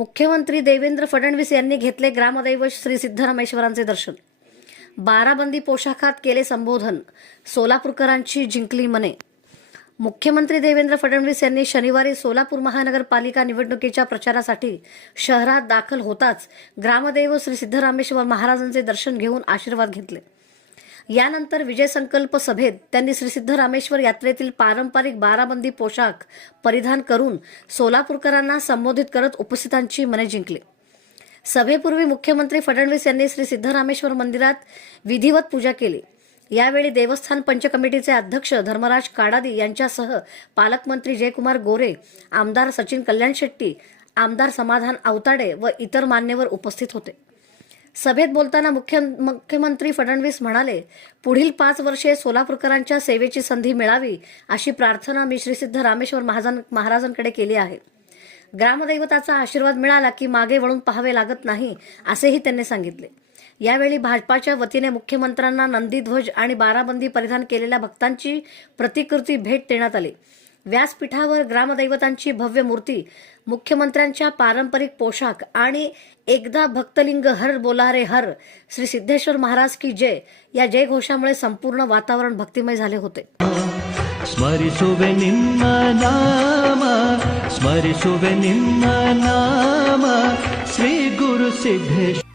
मुख्यमंत्री देवेंद्र फडणवीस यांनी घेतले ग्रामदैवत श्री सिद्धरामेश्वरांचे दर्शन. बाराबंदी पोशाखात केले संबोधन. सोलापूरकरांची जिंकली मने. मुख्यमंत्री देवेंद्र फडणवीस यांनी शनिवारी सोलापूर महानगरपालिका निवडणुकीच्या प्रचारासाठी शहरात दाखल होताच ग्रामदैव श्री सिद्धरामेश्वर महाराजांचे दर्शन घेऊन आशीर्वाद घेतले. यानंतर विजय संकल्प सभेत त्यांनी श्री सिद्धरामेश्वर यात्रेतील पारंपरिक बाराबंदी पोशाख परिधान करून सोलापूरकरांना संबोधित करत उपस्थितांची मने जिंकली. सभेपूर्वी मुख्यमंत्री फडणवीस यांनी श्री सिद्धरामेश्वर मंदिरात विधिवत पूजा केली. यावेळी देवस्थान पंच कमिटीचे अध्यक्ष धर्मराज काडादी यांच्यासह पालकमंत्री जयकुमार गोरे आमदार सचिन कल्याण शेट्टी आमदार समाधान आवताडे व इतर मान्यवर उपस्थित होते. सभेत बोलताना मुख्य मुख्यमंत्री फडणवीस म्हणाले पुढील पाच वर्षे सोलापूरकरांच्या सेवेची संधी मिळावी अशी प्रार्थना मी श्रीसिद्ध रामेश्वर महाजन महाराजांकडे केली आहे. ग्रामदैवताचा आशीर्वाद मिळाला की मागे वळून पाहावे लागत नाही असेही त्यांनी सांगितले. यावेळी भाजपाच्या वतीने मुख्यमंत्र्यांना नंदीध्वज आणि बाराबंदी परिधान केलेल्या भक्तांची प्रतिकृती भेट देण्यात आली. व्यासपीठावर ग्रामदैवतांची भव्य मूर्ती मुख्यमंत्र्यांच्या पारंपरिक पोशाख आणि एकदा भक्तलिंग हर बोला रे हर श्री सिद्धेश्वर महाराज की जय या जय घोषामुळे संपूर्ण वातावरण भक्तिमय झाले होते. स्मरिसुवे निन्न नाम स्मरिसुवे नाम श्री गुरु सिद्धेश्वर